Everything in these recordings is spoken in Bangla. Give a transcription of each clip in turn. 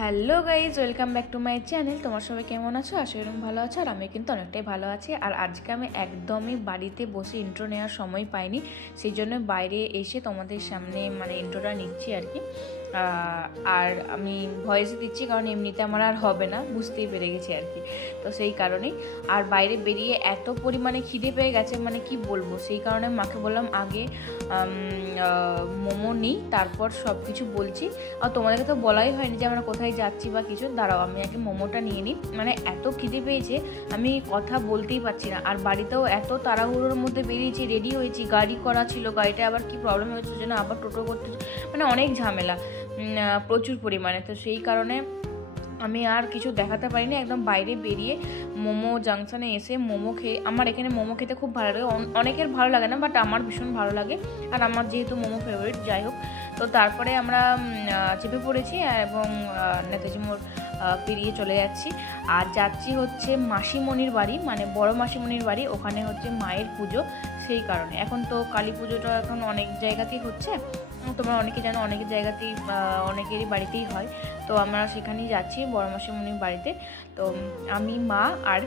Hello guys, welcome back to my channel. তোমার সবাই কেমন আছো? আশা করি ভালো আছো, আর আমি কিন্তু অনেকটাই ভালো আছি। আর আজকে আমি একদমই বাড়িতে বসে ইন্ট্রো নেওয়ার সময় পাইনি, সেই জন্য বাইরে এসে তোমাদের সামনে ইন্ট্রোটা নিচ্ছি আর কি। আর আমি ভয়েসে দিচ্ছি কারণ এমনিতে আমার আর হবে না, বুঝতেই পেরে গেছি আর কি। তো সেই কারণেই আর বাইরে বেরিয়ে এত পরিমাণে খিদে পেয়ে গেছে, কি বলবো। সেই কারণে মাকে বললাম আগে মোমো নিই, তারপর সব কিছু বলছি। আর তোমাদেরকে তো বলাই হয়নি যে আমরা কোথায় যাচ্ছি বা কিছু। দাঁড়াও, আমি আগে মোমোটা নিয়ে নিই। এত খিদে পেয়েছে আমি কথা বলতেই পারছি না। আর বাড়িতেও এত তাড়াহুড়োর মধ্যে বেরিয়েছি, রেডি হয়েছি, গাড়ি করা ছিল, গাড়িটা আবার কি প্রবলেম হয়েছে যেন আবার টোটো করতে, অনেক ঝামেলা প্রচুর পরিমাণে। তো সেই কারণে আমি আর কিছু দেখাতে পারিনি, একদম বাইরে বেরিয়ে মোমো জাংশনে এসে মোমো খেয়ে, আমার এখানে মোমো খেতে খুব ভালো লাগে। অনেকের ভালো লাগে না, বাট আমার ভীষণ ভালো লাগে, আর আমার যেহেতু মোমো ফেভারিট, যাই হোক। তো তারপরে আমরা চেপে পড়েছি এবং নেতাজি মোড় পেরিয়ে চলে যাচ্ছি। আর যাচ্ছি হচ্ছে মাসিমণির বাড়ি, বড় মাসিমণির বাড়ি। ওখানে হচ্ছে মায়ের পুজো, সেই কারণে। এখন তো কালী পুজোটা এখন অনেক জায়গাতেই হচ্ছে, তোমরা অনেকে জানো, অনেকের জায়গাতেই অনেকেরই বাড়িতেই হয়। তো আমরা সেখানেই যাচ্ছি, বড় মাসিমণির বাড়িতে। তো আমি, মা আর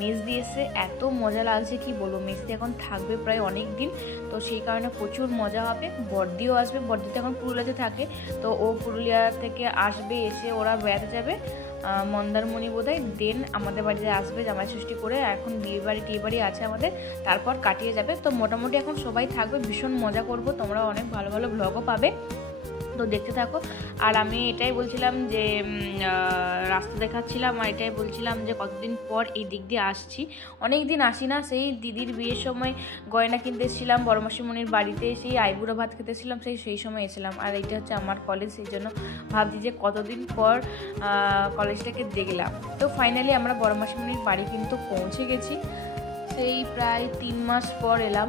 মেজদি এসে এত মজা লাগছে কি বলবো। মেজদি এখন থাকবে প্রায় অনেক দিন, তো সেই কারণে প্রচুর মজা হবে। বড়দিও আসবে, বড়দি তো এখন পুরুলিয়াতে থাকে, তো ও পুরুলিয়া থেকে আসবে, এসে ওরা বেড়াতে যাবে মন্দারমণি বোধহয়, দেন আমাদের বাড়িতে আসবে জামাই ষষ্ঠী করে। এখন বিয়ে বাড়ি আছে আমাদের, তারপর কাটিয়ে যাবে। তো মোটামুটি এখন সবাই থাকবে, ভীষণ মজা করব, তোমরা অনেক ভালো ভালো ব্লগও পাবে, তো দেখতে থাকো। আর আমি এটাই বলছিলাম যে রাস্তা দেখাচ্ছিলাম, আর এটাই বলছিলাম যে কতদিন পর এই দিক দিয়ে আসছি। অনেক দিন আসি না, সেই দিদির বিয়ের সময় গয়না কিনতে এসেছিলাম বড় মাসিমণির বাড়িতে, সেই আইবুড়ো ভাত খেতে এসেছিলাম, সেই সময় এসেছিলাম। আর এইটা হচ্ছে আমার কলেজ, সেই জন্য ভাবছি যে কতদিন পর কলেজটাকে দেখলাম। তো ফাইনালি আমরা বড় মাসিমণির বাড়ি কিন্তু পৌঁছে গেছি, সেই প্রায় 3 মাস পর এলাম।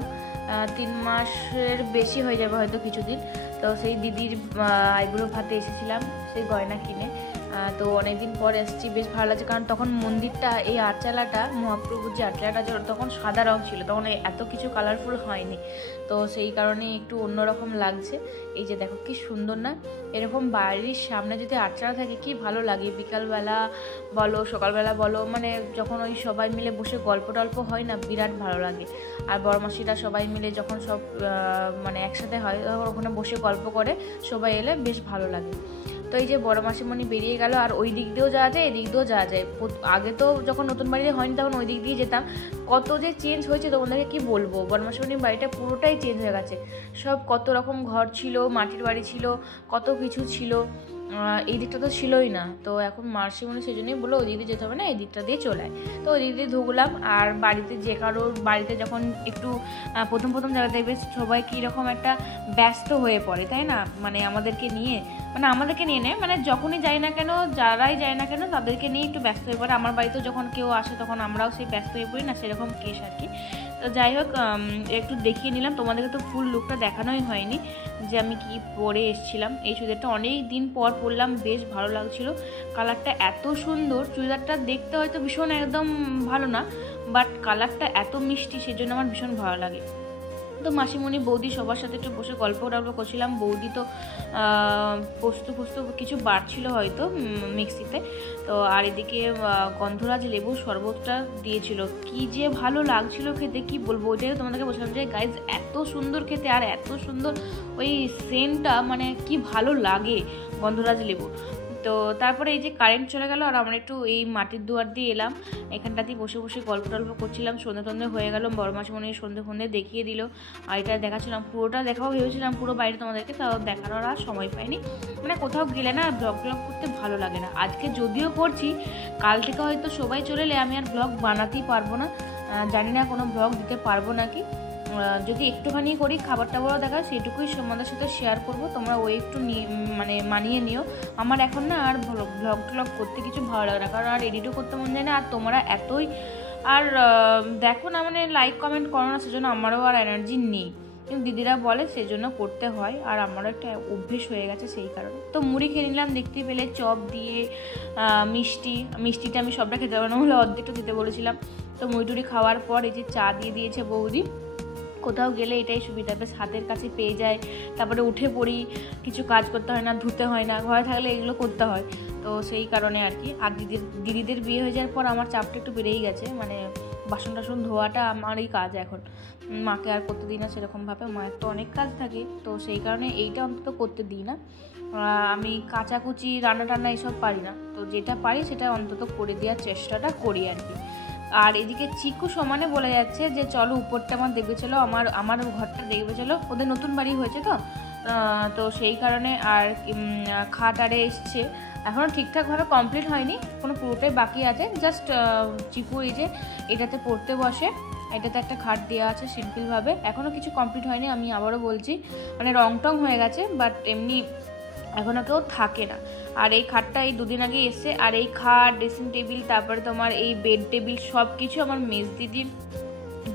3 মাসের বেশি হয়ে যাবে হয়তো কিছুদিন। তো সেই দিদির আইবুড়ো ভাতে এসেছিলাম, সেই গয়না কিনে। তো অনেকদিন পর এসেছি, বেশ ভালো লাগছে। কারণ তখন মন্দিরটা, এই আটচালাটা, মহাপ্রভুর যে আটচালাটা তখন সাদা রং ছিল, তখন এত কিছু কালারফুল হয়নি। তো সেই কারণে একটু অন্যরকম লাগছে। এই যে দেখো কি সুন্দর না, এরকম বাড়ির সামনে যদি আটচালা থাকে কি ভালো লাগে। বিকালবেলা বলো, সকালবেলা বলো, যখন ওই সবাই মিলে বসে গল্প টল্প হয় না, বিরাট ভালো লাগে। আর বড়মাসিরা সবাই মিলে যখন সব একসাথে হয়, ওখানে বসে গল্প করে সবাই এলে বেশ ভালো লাগে। তো এই যে বড় মাসিমণি বেরিয়ে গেল, আর ওই দিক দিয়েও যাওয়া যায়, এদিক দিয়েও যাওয়া যায়। আগে তো যখন নতুন বাড়িতে হয়নি তখন ওই দিক দিয়ে যেতাম। কত যে চেঞ্জ হয়েছে তোমাদেরকে কি বলবো, বড় মাসিমণির বাড়িটা পুরোটাই চেঞ্জ হয়ে গেছে। সব কত রকম ঘর ছিল, মাটির বাড়ি ছিল, কত কিছু ছিল, এই দিকটা তো ছিলই না। তো এখন মাসিমণি সেই জন্যই বললো ওই দিক দিয়ে যেতে হবে না, এই দিকটা দিয়ে চলে আয়। তো ওই দিক দিয়ে ঢুকলাম। আর বাড়িতে যে কারোর বাড়িতে যখন একটু প্রথম জায়গা দেখবে সবাই কীরকম একটা ব্যস্ত হয়ে পড়ে, তাই না? আমাদেরকে নিয়ে নেয়, যখনই যাই না কেন, যারাই যায় না কেন, তাদেরকে নিয়ে একটু ব্যস্ত হয়ে পড়ে। আমার বাড়িতেও যখন কেউ আসে তখন আমরাও সেই ব্যস্ত হয়ে পড়ি না, সেরকম কেস আর কি। তো যাই হোক, একটু দেখিয়ে নিলাম তোমাদেরকে। তো ফুল লুকটা দেখানোই হয়নি যে আমি কি পরে এসেছিলাম। এই চুড়িদারটা অনেক দিন পর পরলাম, বেশ ভালো লাগছিল, কালারটা এত সুন্দর। চুড়িদারটা দেখতে হয়তো ভীষণ একদম ভালো না, বাট কালারটা এত মিষ্টি, সেজন্য আমার ভীষণ ভালো লাগে। তো মাসিমণি, বৌদি সবার সাথে একটু বসে গল্প করছিলাম। বৌদি তো পোস্ত কিছু বাড়ছিল হয়তো মিক্সিতে। তো আর এদিকে গন্ধরাজ লেবু শরবতটা দিয়েছিল, কি যে ভালো লাগছিল খেতে, কি বলবো। ওইটাই তোমাদেরকে বলছিলাম যে গাইজ এত সুন্দর খেতে, আর এত সুন্দর ওই সেন্টটা, কি ভালো লাগে গন্ধরাজ লেবু। তো তারপরে এই যে কারেন্ট চলে গেল, আর আমরা একটু এই মাটির দুয়ার দিয়ে এলাম, এখানটাতেই বসে বসে গল্প টল্প করছিলাম। সন্ধ্যে হয়ে গেল, বড় মাসিমণি সন্ধ্যে দেখিয়ে দিল। আর এটা দেখাচ্ছিলাম, পুরোটা দেখাও ভেবেছিলাম পুরো বাইরে তোমাদেরকে, তাও দেখানোর আর সময় পাইনি। কোথাও গেলে না ব্লগ করতে ভালো লাগে না। আজকে যদিও করছি, কাল থেকে হয়তো সবাই চলে এলে আমি আর ব্লগ বানাতেই পারবো না, জানি না কোনো ব্লগ দিতে পারবো নাকি। যদি একটুখানি করি খাবার টাবারও দেখা, সেটুকুই তোমাদের সাথে শেয়ার করব। তোমরা ওই একটু মানিয়ে নিও। আমার এখন না আর ব্লগ করতে কিছু ভালো লাগে না, কারণ আর এডিটও করতে মন যায় না। আর তোমরা এতই আর দেখো না, লাইক কমেন্ট করো না, সেজন্য আমারও আর এনার্জি নেই। কিন্তু দিদিরা বলে সেজন্য করতে হয়, আর আমারও একটা অভ্যেস হয়ে গেছে সেই কারণে। তো মুড়ি খেয়ে নিলাম, দেখতে পেলে চপ দিয়ে মিষ্টিটা আমি সবটা খেতে পারবো না, হলে অর্ধেকটা দিতে বলেছিলাম। তো মুড়ি টুড়ি খাওয়ার পর এই যে চা দিয়ে দিয়েছে বৌদি, কোথাও গেলে এটাই সুবিধা, বেশ হাতের কাছে পেয়ে যায়, তারপরে উঠে পড়ি, কিছু কাজ করতে হয় না, ধুতে হয় না, ঘরে থাকলে এগুলো করতে হয়। তো সেই কারণে আর কি। আর দিদিদের বিয়ে হয়ে যাওয়ার পর আমার চাপটা একটু বেড়েই গেছে, মানে বাসন টাসন ধোয়াটা আমারই কাজ এখন, মাকে আর করতে দিই না সেরকমভাবে, মায়ের তো অনেক কাজ থাকে, তো সেই কারণে এইটা অন্তত করতে দিই না। আমি কাচাকুচি রান্না টান্না এইসব পারি না, তো যেটা পারি সেটা অন্তত করে দেওয়ার চেষ্টাটা করি আর কি। আর এদিকে চিকু সমানে বলে যাচ্ছে যে চলো উপরটা আমার দেখবে, চলো আমার ঘরটা দেখবে, চলো, ওদের নতুন বাড়ি হয়েছে তো সেই কারণে। আর খাট আরে এসছে, এখনও ঠিকঠাকভাবে কমপ্লিট হয়নি, কোনো পুরোটাই বাকি আছে। জাস্ট চিকু এই যে এটাতে পড়তে বসে, এটাতে একটা খাট দেওয়া আছে সিম্পলভাবে, এখনও কিছু কমপ্লিট হয়নি, আমি আবারও বলছি, মানে রং টং হয়ে গেছে, বাট এমনি এখনও কেউ থাকে না। আর এই খাটটা এই দুদিন আগে এসছে, আর এই খাট, ড্রেসিং টেবিল, তারপরে তোমার এই বেড টেবিল সব কিছু আমার মেজ দিদির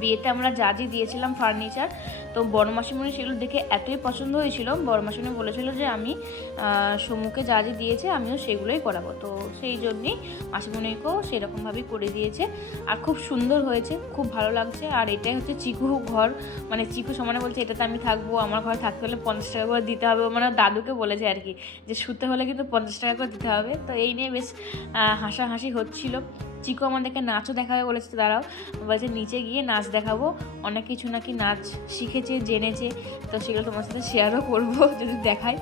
বিয়েতে আমরা যা দিয়েছিলাম ফার্নিচার, তো বড় মাসিমণি সেগুলো দেখে এতই পছন্দ হয়েছিল, বড় মাসিমণি বলেছিল যে আমি সমুখে যা দিয়েছে আমিও সেগুলোই করাবো, তো সেই জন্যেই মাসিমণিকেও সেরকমভাবেই করে দিয়েছে। আর খুব সুন্দর হয়েছে, খুব ভালো লাগছে। আর এটাই হচ্ছে চিকু ঘর, মানে চিকু সমানে বলছে এটাতে আমি থাকবো, আমার ঘরে থাকতে হলে 50 টাকা করে দিতে হবে, মানে দাদুকে বলেছে আর কি যে শুতে হলে কিন্তু 50 টাকা করে দিতে হবে। তো এই নিয়ে বেশ হাসাহাসি হচ্ছিল। চিকু আমাদেরকে নাচও দেখাবে বলেছে, দাঁড়াও, বলছে নিচে গিয়ে নাচ দেখাবো, অনেক কিছু নাকি নাচ শিখেছে, জেনেছে, তো সেগুলো তোমার সাথে শেয়ারও করবো যদি দেখাই।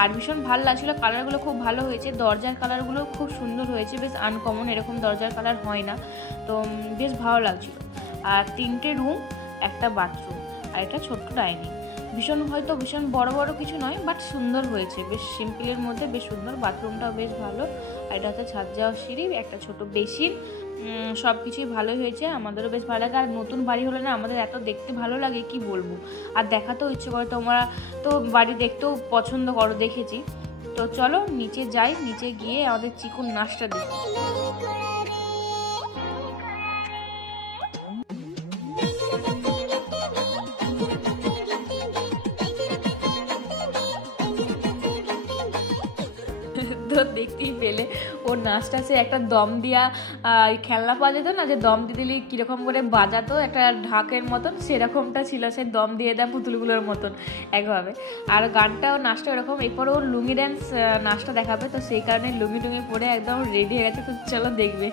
আর ভীষণ ভালো লাগছিলো, কালারগুলো খুব ভালো হয়েছে, দরজার কালারগুলো খুব সুন্দর হয়েছে, বেশ আনকমন, এরকম দরজার কালার হয় না, তো বেশ ভালো লাগছিলো। আর 3টে রুম, একটা বাথরুম, আর এটা ছোট্ট ডাইনিং, ভীষণ বড় বড় কিছু নয়, বাট সুন্দর হয়েছে, বেশ সিম্পলের মধ্যে বেশ সুন্দর। বাথরুমটাও বেশ ভালো, আর এটা হচ্ছে ছাদ যাওয়ার সিঁড়ি, একটা ছোট বেসিন, সব কিছুই ভালোই হয়েছে, আমাদেরও বেশ ভালো লাগে। আর নতুন বাড়ি হলে না আমাদের এত দেখতে ভালো লাগে কি বলবো, আর দেখাতেও ইচ্ছে করে, তোমরা তো বাড়ি দেখতেও পছন্দ করো দেখেছি। তো চলো নিচে যাই, নিচে গিয়ে আমাদের চিকুন নাচটা দেখি। তো দেখতেই পেলে ওর নাচটা, সে একটা দম দিয়া খেলনা পাওয়া যেত না, যে দম দিয়ে দিলে কীরকম করে বাজাতো, একটা ঢাকের মতন, সেরকমটা ছিল, সে দম দিয়ে দেয় পুতুলগুলোর মতন একভাবে। আর গানটাও নাচটা এরকম। এরপর ওর লুঙ্গি ড্যান্স নাচটা দেখাবে, তো সেই কারণে লুঙ্গি টুঙ্গি পরে একদম রেডি হয়ে গেছে, তো চলো দেখবে।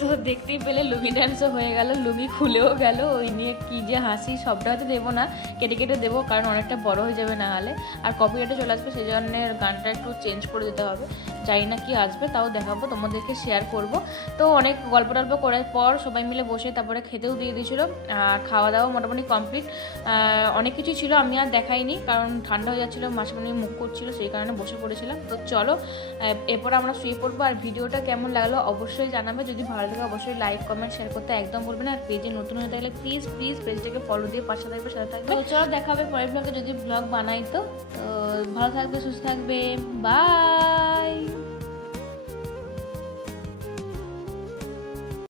তো দেখতেই পেলে লুঙ্গি ডান্সও হয়ে গেল, লুঙ্গি খুলেও গেল, ওই নিয়ে কী যে হাসি, সবটা হয়তো দেবো না, কেটে কেটে দেবো, কারণ অনেকটা বড় হয়ে যাবে না হলে, আর কপিরাইটে চলে আসবে, সেই জন্য গানটা একটু চেঞ্জ করে দিতে হবে, জানি না কি আসবে, তাও দেখাবো, তোমাদেরকে শেয়ার করব। তো অনেক গল্প টল্প করার পর সবাই মিলে বসে তারপরে খেতেও দিয়ে দিয়েছিল, আর খাওয়া দাওয়া মোটামুটি কমপ্লিট। অনেক কিছু ছিল, আমি আর দেখাইনি, কারণ ঠান্ডা হয়ে যাচ্ছিলো, মাসিমণি মুখ করছিল, সেই কারণে বসে পড়েছিলাম। তো চলো এরপর আমরা শুয়ে পড়বো। আর ভিডিওটা কেমন লাগলো অবশ্যই জানাবে, যদি ভালো লাগে অবশ্যই লাইক কমেন্ট শেয়ার করতে একদম বলবে না। আর পেজে নতুন হয়ে থাকলে প্লিজ পেজটাকে ফলো দিয়ে পাশে থাকবে, সাথে থাকবে। তো চলো দেখা হবে পরের ব্লগে, যদি ব্লগ বানাই তো। ভালো থাকবে, সুস্থ থাকবে, বাই।